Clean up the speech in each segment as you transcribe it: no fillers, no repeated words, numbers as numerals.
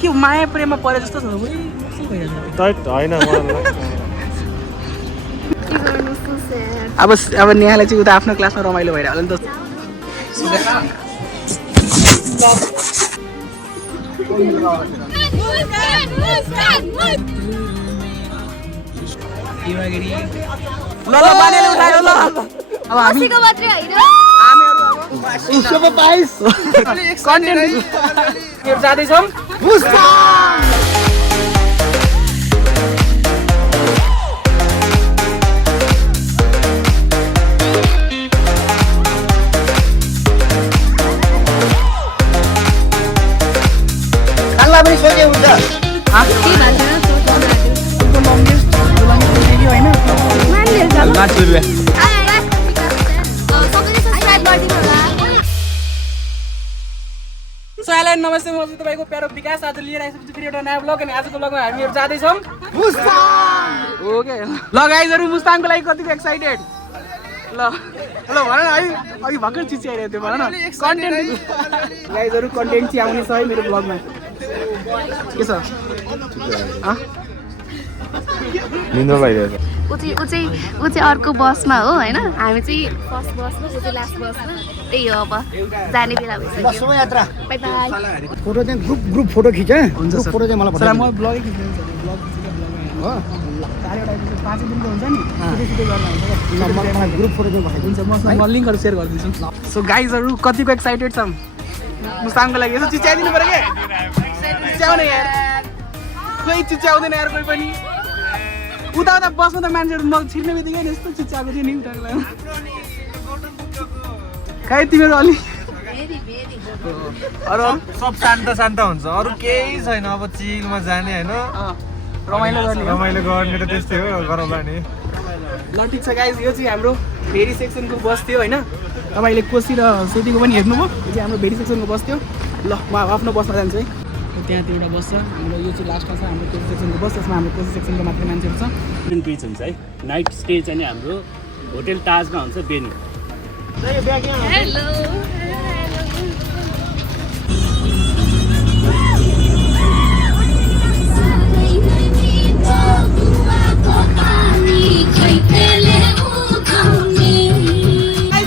के माया प्रेममा परे जस्तो छ अब नेहाले चाहिँ उता आफ्नो क्लासमा रमाइलो भइरहेको नि त ल बानेले उठायो ल अब हामी हामीहरु अब 22 कन्टेन्ट जाँदै छौं काला पनि सोचे हुन्छ नमस्ते म चाहिँ तपाईको प्यारो विकास आज लिएर आइसकेछु फेरि एउटा नयाँ ब्लग अनि आजको ब्लगमा हामीहरु जाँदै छौं ओके ल गाइजहरु मुस्ताङको लागि कतिको एक्साइटेड ल ल भन न है अघि भर्खर चिची आइरहेको थियो भन न कन्टेन्ट गाइजहरु कन्टेन्ट चाहिँ आउने छ है मेरो ब्लगमा के छ निन्द्रा लागिरहेछ ऊ चाहिँ अर्को बसमा हो हैन हामी चाहिँ फर्स्ट बसमा ऊ चाहिँ लास्ट बसमा त्यही हो अब जाने बेला भइसक्यो बसमा यात्रा बाइ बाइ फोटो चाहिँ ग्रुप फोटो खिच है हुन्छ फोटो चाहिँ मलाई सर म ब्लगै खिच्नु छ ब्लग हो 4 वटा एपिसोड 5 दिनको हुन्छ नि छिटो गर्न हुन्छ मलाई ग्रुप फोटो चाहिँ हुन्छ म लिंकहरु शेयर गरिदिन्छु सो गाइजहरु कतिको एक्साइटेड छम मुस्ताङको लागि यसो चिच्याइदिनु पर्यो के चिच्याउने यार कोही चिच्याउँदैन यार कोही पनि उता बसमा त मान्छेहरु म छिर्ने बित्तिकै यस्तो चिच्याएको थियो नि उताको लागि खै तिमीहरु अलि अरु सब शान्त हुन्छ अरु केही छैन अब चिलमा जाने हैन रमाइलो गर्ने त त्यस्तै हो गरौँला नि ल ठिक छ गाइज यो चाहिँ हाम्रो भेरी सेक्सनको बस थियो हैन तपाईले कोसी र सेतीको पनि हेर्नुभयो यो चाहिँ हाम्रो भेरी सेक्सनको बस थियो ल म आफ्नो बसमा जान्छु है त्यहाँ त्यो एउटा बस छ हाम्रो यो चाहिँ लास्टमा छ हाम्रो कोसी सेक्सनको बस त्यसमा हाम्रो कोसी सेक्सनको मात्र मान्छेहरु छ ब्रिज हुन्छ है नाइट स्टे चाहिँ हाम्रो होटल ताजमा हुन्छ बेनी हेलो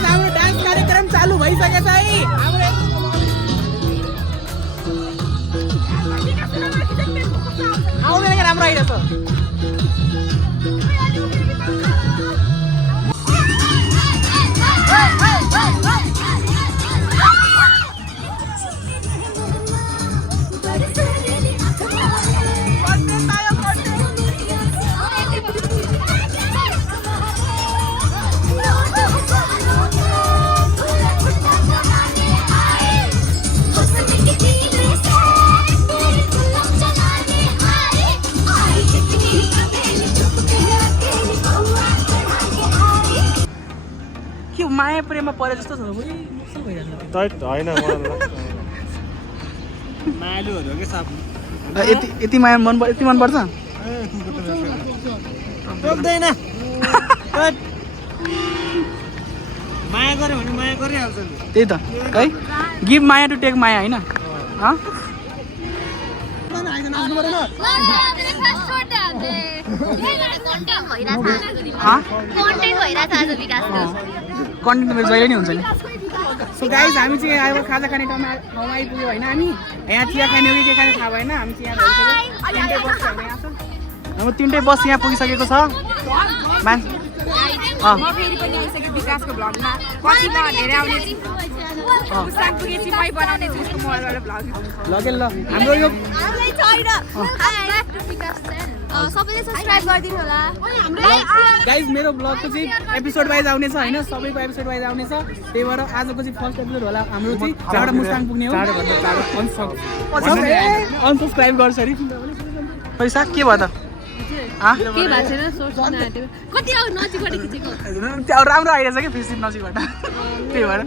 हाम्रो डान्स कार्यक्रम चालु भइसकेछ है आउँदैन के राम्रो आइरहेछ माया प्रेममा परे जस्तो छ मायालुहरु के साप यति माया मन पर्छ टोक्दैन माया गर्यो भने माया गरिहाल्छ नि त्यही त है गिभ माया टु टेक माया हैन कन्टेन्ट मेरो जहिले नै हुन्छ नि सो गाइज हामी चाहिँ अब खाजा खाने ठाउँमा आइपुग्यो होइन हामी यहाँ चिया खाने हो कि के खाने थाहा भएन हामी चाहिँ यहाँ अब 3टै बस यहाँ पुगिसकेको छ मान्छे म फेरि पनि आइसक्यो विकासको भ्लगमा पछि त धेरै आउने पुस्तक पुगेपछि मै बनाउने छु उसको मोबाइलबाट भ्लग लगेल ल हाम्रो यो सबैले सब्स्क्राइब गरिदिनु होला गाइज मेरो ब्लगको चाहिँ एपिसोड वाइज आउने छ हैन सबैको एपिसोड वाइज आउने छ त्यही भएर आजको चाहिँ फर्स्ट एपिसोड होला हाम्रो चाहिँ जहाँबाट मुस्ताङ पुग्ने हो अनसब्स्क्राइब गर्छ अरे पैसा के भयो त के भएको छैन सोच्न आँट्यो कति नजिकबाट खिचेको त्यो राम्रो आइरहेछ कि फेसबुक नजिकबाट त्यही भएर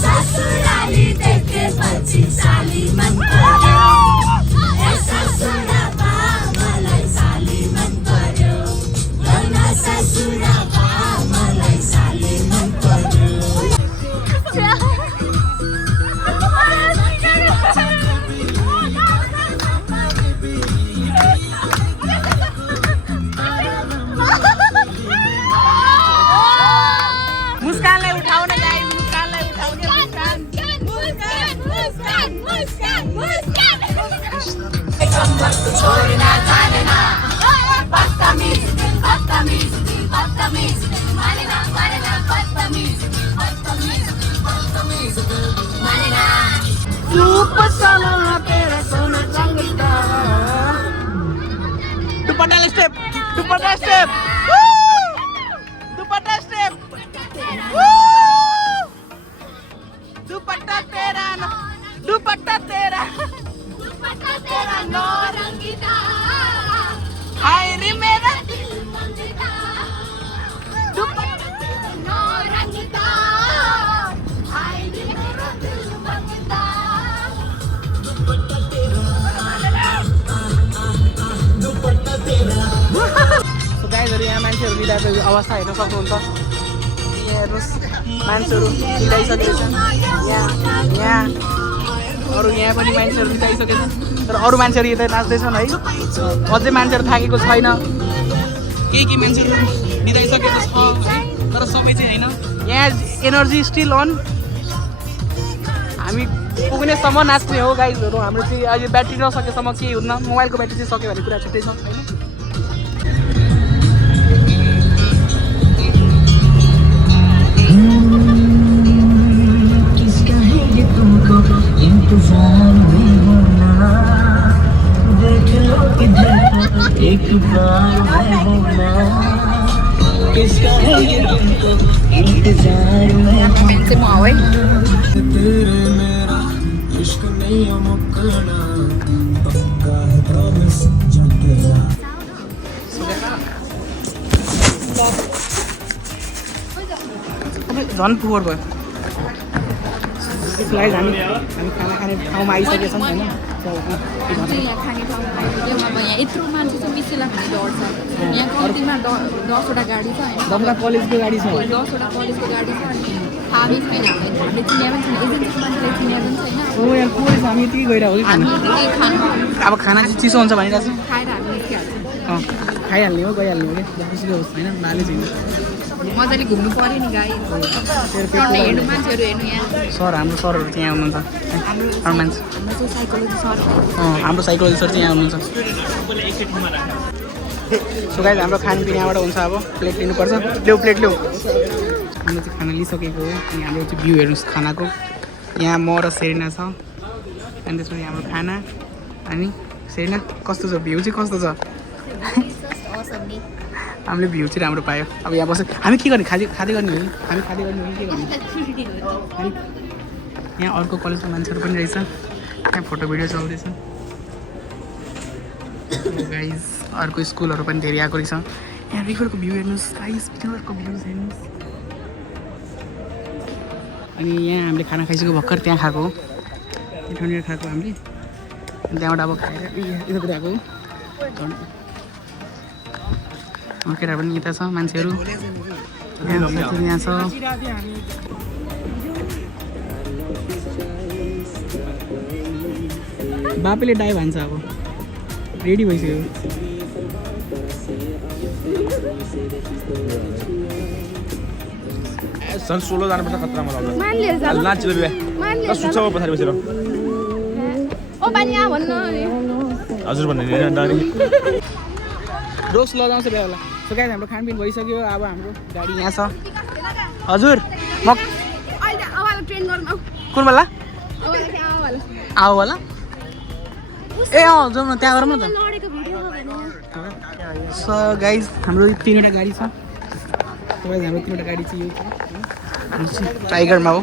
ससुराली दुपट्टा स्टेप दुपट्टा स्टेप दुपट्टा स्टेप दुपट्टा तेरा दुपट्टा तेरा हाय रे मेरा सो गाइजहरु यहाँ मान्छेहरु बिदाको अवस्था हेर्न सक्नुहुन्छ। यहाँ हेर्नुहोस् मान्छेहरु बिदाइसकेको छ। यहाँ अरू यहाँ पनि मान्छेहरु बिदाइसकेको छ, तर अरू मान्छेहरु यता नाच्दैछन् है। अझै मान्छेहरु थाकेको छैन, केही मान्छेहरु बिदाइसकेको छ है, तर सबै चाहिँ होइन। यहाँ एनर्जी स्टिल अन, हामी पुग्नेसम्म नाच्ने हो गाइजहरु। हाम्रो चाहिँ अहिले ब्याट्री नसकेसम्म केही हुन्न, मोबाइलको ब्याट्री चाहिँ सक्यो भने कुरा छुट्टै छ होइन। एक बार मैं होना किसका है ये तुमको इंतजार में तेरे मेरा इश्क नहीं मुकना पक्का है प्रॉमिस जब तेरा झन् पुवर भयो। फ्लाइट हामी खाना खाने ठाउँमा आइसकेका छौँ होइन। यहाँ यत्रो मान्छे छ, मिसिला खाने डर छ। यहाँ कम्तीमा 10वटा गाडी छ होइन, 10वटा कलेजको गाडी छ, 10वटा कलेजको गाडी छ। अनि थाहा छैन, हामीले चिने पनि छैन, एजेन्सीको मान्छेलाई चिने पनि छैन। ओ यहाँ को रहेछ, हामी यतिकै गइरहेको कि खाना। अब खाना चाहिँ चिसो हुन्छ भनिरहेको छ, खाएर हामी निस्किहाल्छौँ। खाइहाल्ने हो गइहाल्ने हो कि खुसीको होस् होइन, बाले छैन। मजाले घुम्नु पऱ्यो नि गाई हेर्नु, मान्छेहरू हेर्नु। यहाँ सर हाम्रो सरहरू चाहिँ यहाँ हुनुहुन्छ, हाम्रो मान्छे हाम्रो साइकोलोजी सर, हाम्रो साइकोलोजी सर चाहिँ यहाँ हुनुहुन्छ। सो गाइस हाम्रो खानपिन यहाँबाट हुन्छ। अब प्लेट लिनुपर्छ, ल्याउ प्लेट ल्याउ। हाम्रो चाहिँ खाना लिइसकेको हो। अनि हाम्रो चाहिँ भ्यू हेर्नुहोस् खानाको। यहाँ म र सेरिना छ, अनि त्यसपछि हाम्रो खाना। अनि सेरिना कस्तो छ, भ्यू चाहिँ कस्तो छ? हामीले भ्यू चाहिँ राम्रो पायो। अब यहाँ बस्छ, हामी के गर्ने, खाँदै गर्ने हो कि हामी खाँदै गर्ने हो कि के गर्ने? यहाँ अर्को कलेजको मान्छेहरू पनि रहेछ, यहाँ फोटो भिडियो चल्दैछ गाइज। अर्को स्कुलहरू पनि धेरै आएको रहेछ। यहाँ रिभरको भ्यू हेर्नुहोस् गाइज, रिभरको भ्यू हेर्नुहोस्। अनि यहाँ हामीले खाना खाइसक्यो भर्खर, त्यहाँ खाएको हो, ठन्डा खाएको हामीले। त्यहाँबाट अब खाएर यतातिर आएको। केटाहरू पनि यता छ, मान्छेहरू यहाँ छ। बापेले डाइ भन्छ, अब रेडी भइसक्यो। सन् 16 जानुपर्छ खतरामा नाच्नु सुत्छ पछाडि बसेर हजुर भन्ने रोस लजाउँछ बेला। सो गाइस हाम्रो खानपिन भइसक्यो। अब हाम्रो गाडी यहाँ छ। हजुर म कुन बेला आऊ होला? ए अँ जाउँ न, त्यहाँ गरौँ न त। सो गाइस हाम्रो 3वटा गाडी छ। गाइस हाम्रो 3वटा गाडी चाहिँ यो छ, टाइगरमा हो।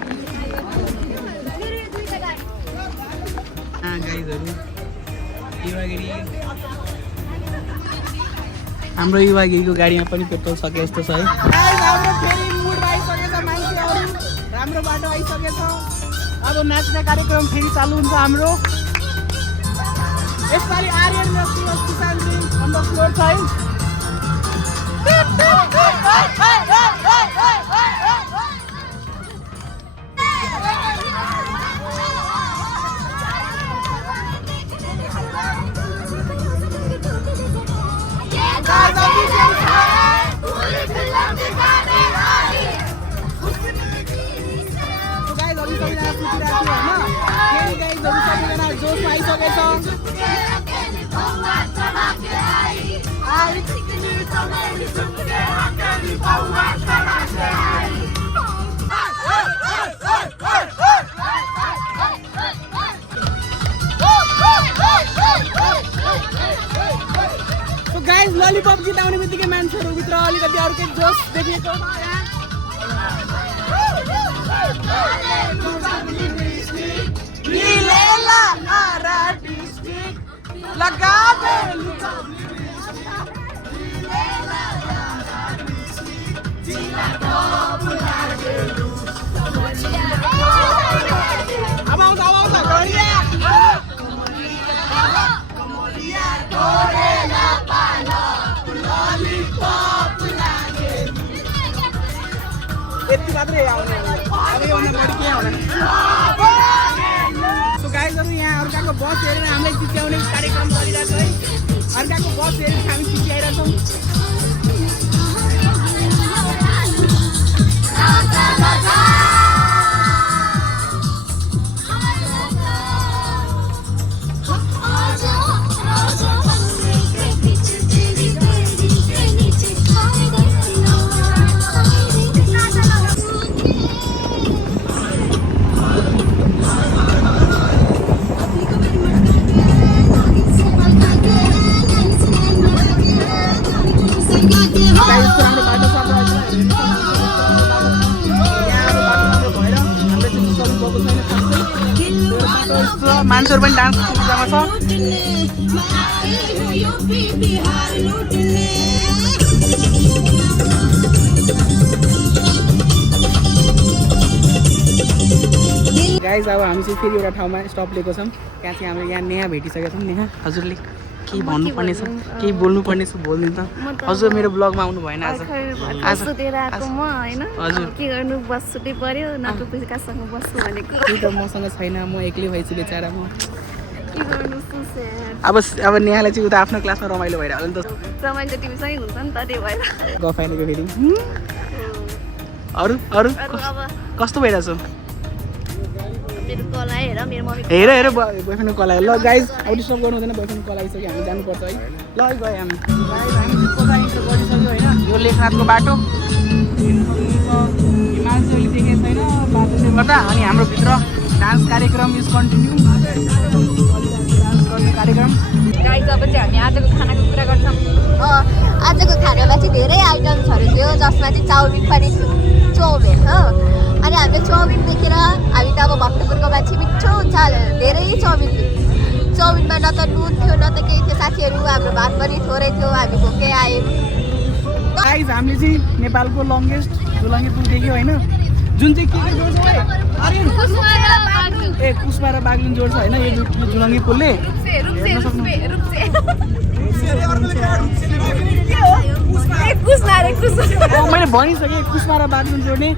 गाइजहरू हाम्रो युवागिरीको गाडीमा पनि पेट्रोल सके जस्तो छ है। हाम्रो फेरि मुड आइसकेछ, मान्छेहरू राम्रो बाटो आइसकेछ। अब नाच्ने कार्यक्रम फेरि चालु हुन्छ हाम्रो। यसपालि आर्यन र किसान हाम्रो फ्लोर छ है। जोसमा गाइस ललिपप गीत आउने बित्तिकै मान्छेहरू भित्र अलिकति अर्कै जोस देखिएको अब आउँछ यति मात्रै आउने बढी के आउने सो गाइजहरू यहाँ अर्काको बस हेरेर हामीलाई चिच्याउने कार्यक्रम गरिरहेको है अर्काको बस हेरेर हामी चिच्याइरहेछौँ मान्छेहरू पनि डान्स पूजामा छ गाइज अब हामी चाहिँ फेरि एउटा ठाउँमा स्टप लिएको छौँ त्यहाँ चाहिँ हाम्रो यहाँ नेहा भेटिसकेका छौँ नेहा हजुरले केही भन्नुपर्ने छ केही बोल्नुपर्ने छ बोल्नु त हजुर मेरो ब्लगमा आउनु भएन आज हजुर के गर्नु बस छुट्टै पर्यो नटुपछि कहाँसँग बस्छु भनेको त्यही त मसँग छैन म एक्लै भएछु बेचारा म के गर्नु अब नेहालाई चाहिँ उता आफ्नो क्लासमा रमाइलो भइरहेको होला नि त रमाइलो टिभीसँगै हुन्छ नि त त्यही भएर गफाइनेको फेरि अरू अरू कस्तो भइरहेछ मेरो कला हेर मेरो मम्मी हेर बोयफ्रेन्डको कला ल गाइज अब डिस्टर्ब गर्नु हुँदैन बोयफ्रेन्डको कला आइसक्यो हामी जानुपर्छ है ल गयो हामी गाइज हामी कोदा इन्टर गरिसक्यो होइन यो लेखनाथको बाटो हिमाल चाहिँ देखेको छैन बाटोले गर्दा अनि हाम्रो भित्र डान्स कार्यक्रम इज कन्टिन्यू डान्स गर्ने कार्यक्रम गाइज अब चाहिँ हामी आजको खानाको कुरा गर्छौँ आजको खानामा चाहिँ धेरै आइटम्सहरू थियो जसमा चाहिँ चाउमिन पनि चौमिन हो अनि हामीले चाउमिन देखेर हामी त अब भक्तपुरको मान्छे मिठो हुन्छ धेरै चाउमिन थियो चाउमिनमा न त नुन थियो न त केही थियो साथीहरू हाम्रो भात पनि थोरै थियो हामी भोकै आयौँ गाइज हामीले चाहिँ नेपालको लङ्गेस्ट झुलङ्गे पुल देख्यो होइन जुन चाहिँ के जोड्छ ए कुस्मा र बागलुङ जोड्छ होइन यो झुलङ्गे पुलले मैले भनिसकेँ कुस्मा र बागलुङ जोड्ने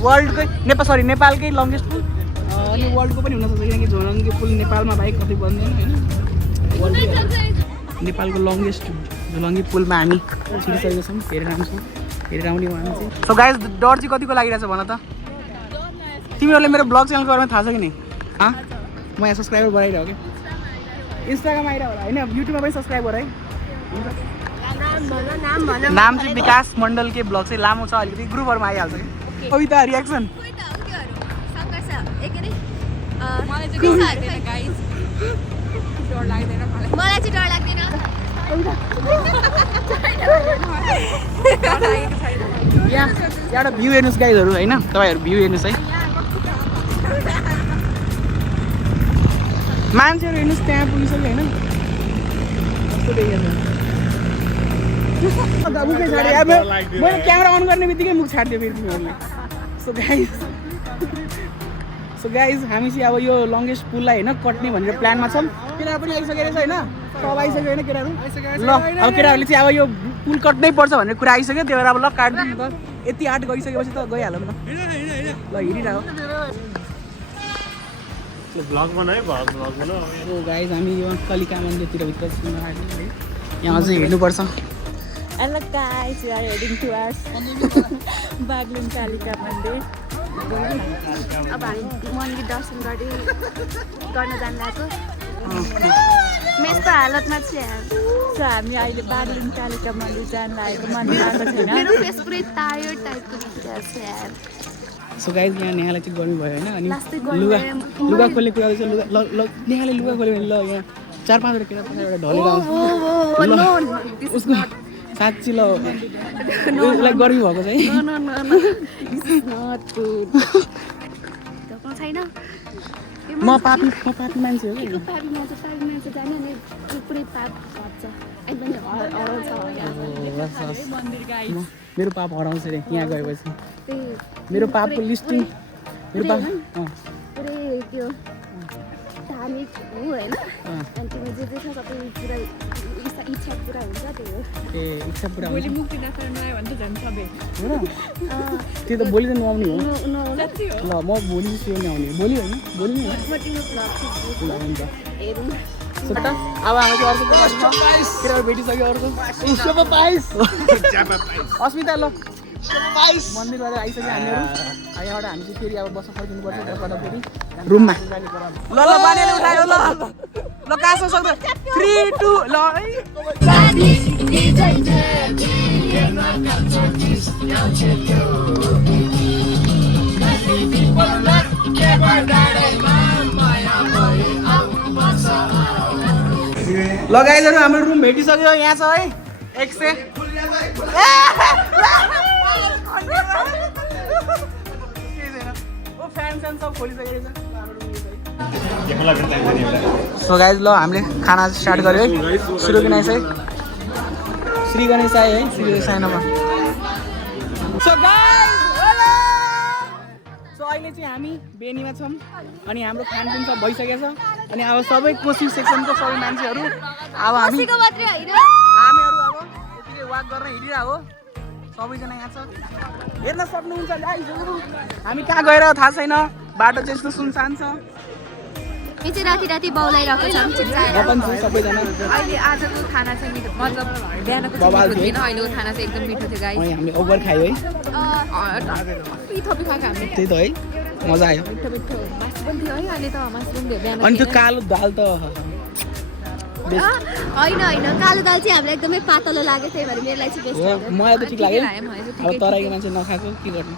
वर्ल्डकै नेपालकै लङ्गेस्ट पुल अनि वर्ल्डको पनि हुनसक्छ किनकि झुलङ्गे पुल नेपालमा बाहेक कतै बन्दैन होइन नेपालको लङ्गेस्ट झुलङ्गे पुलमा हामी छिरिसकेको छौँ हेरेर आउँछौँ हेरेर आउने हो हामी चाहिँ सो गाइज डर चाहिँ कतिको लागिरहेछ भन त तिमीहरूले मेरो ब्लग च्यानलको बारेमा थाहा छ कि नै म यहाँ सब्सक्राइबर बढाइरह क्या इन्स्टाग्राम आइरह होला होइन युट्युबमा पनि सब्सक्राइब गर है नाम चाहिँ विकास मण्डलकै ब्लग चाहिँ लामो छ अलिकति ग्रुपहरूमा आइहाल्छ कि कविता रियाक्सन मलाई चाहिँ डर लाग्दैन यहाँ एउटा भ्यू हेर्नुहोस् गाइजहरू होइन तपाईँहरू भ्यू हेर्नुहोस् है मान्छेहरू हेर्नुहोस् त्यहाँ पुगिसक्यो होइन कस्तो देखिन्छ मुखै छाड्यो अब मैले क्यामेरा अन गर्ने बित्तिकै मुख छाडिदियो फेरि तिमीहरूले सो गाइज हामी चाहिँ अब यो लङ्गेस्ट पुललाई होइन कट्ने भनेर प्लानमा छौँ केटाहरू पनि आइसकेको रहेछ होइन सब आइसक्यो होइन केटाहरू ल अब केटाहरूले चाहिँ अब यो पुल कट्नै पर्छ भन्ने कुरा आइसक्यो त्यही भएर अब ल काट्दिनु त यति आँट गइसकेपछि त गइहालौँ न ल हिँडिरह गाइज हामी यो कलिका मन्दिरतिर भित्र छौँ है यहाँ अझै हिँड्नुपर्छ Hello guys, we are heading towards Baglum Kalika Mandir. अब हामी मन्दिर दर्शन गर्न जानु लाग्यो मेसको हालतमा चाहिँ सो हामी अहिले बागलुङ कालिका मन्दिर जान लागेको मन्दिर आएको छैन मेरो फेस पुरै टायर्ड टाइपको देखिरहेको छ यार सो गाइज यहाँ नेहाले चाहिँ गर्नुभयो होइन अनि लास्टै गर्नु लुगा भयो। लुगा खोल्ने कुरा चाहिँ नेहाले लुगा खोल्यो भने ल यहाँ 4-5 वटा केटा पछाडि एउटा ढलेको आउँछ ल उसको साँच्ची ल उसलाई गर्मी भएको चाहिँ छैन म पापी मान्छे हो कि पापी मान्छे जाने अनि पुरै पाप हट्छ एकदमै हराउँछ मन्दिर गाई मेरो पाप हराउँछ अरे यहाँ गएपछि त्यही मेरो पापको लिस्टिङ मेरो पाप पुरै त्यो धार्मिक हो होइन अनि तिमी जे छ सबै पुरा इच्छा पुरा हुन्छ त्यही हो ए इच्छा पुरा भोलि हुन्छ मुक्ति नखाएर नआयो भने त झन् सबै हो र त्यो त भोलि त नआउने हो जति हो ल म भोलि चाहिँ नआउने भोलि होइन भोलि नै हो म तिम्रो ल हुन्छ हेरौँ अब हामी चाहिँ अर्को केटाहरू भेटिसक्यो अर्को अस्मिता ल मन्दिरबाट आइसक्यो हामीहरू यहाँबाट हामी चाहिँ फेरि अब बस्न फर्किनुपर्छ त्यसबाट फेरि रुममा ल बानीले उठायो ल कहाँ छ सक्दो 3 2 ल लगाइदिनु हाम्रो रुम भेटिसक्यो यहाँ छ है 100 सो गाइज ल हामीले खाना स्टार्ट गर्यो है श्री गणेश है श्री गणेश आयो है श्री साइनामा सो अहिले चाहिँ हामी बेनीमा छौँ अनि हाम्रो खानपिन सब भइसकेको छ अनि अब सबै कोचिङ सेक्सनको सबै मान्छेहरू अब हामीहरू अब यतिकै वाक गरेर हिँडिरहेको हो सबैजना यहाँ छ हेर्न सक्नुहुन्छ गाइजहरू हामी कहाँ गएर थाहा छैन बाटो चाहिँ यस्तो सुनसान छ यो चाहिँ राति बाउलाइरहेको छ बपन छु सबैजना अहिले आजको खाना चाहिँ मिठो मतलब बिहानको चाहिँ बवाल मिठो थियो। थिएन अहिलेको खाना चाहिँ एकदम मिठो थियो गाई अनि हामीले ओभर खायो है थपी खाएको हामीले त्यही त है मजा आयो मिठो मिठो मासु पनि थियो है अहिले त मासु पनि थियो बिहान अनि त्यो कालो दाल त होइन कालो दाल चाहिँ हामीलाई एकदमै पातलो लाग्यो त्यही भएर मेरो लागि चाहिँ बेस्ट मलाई त ठिक लाग्यो मलाई चाहिँ अब तराईको मान्छे नखाएको के गर्नु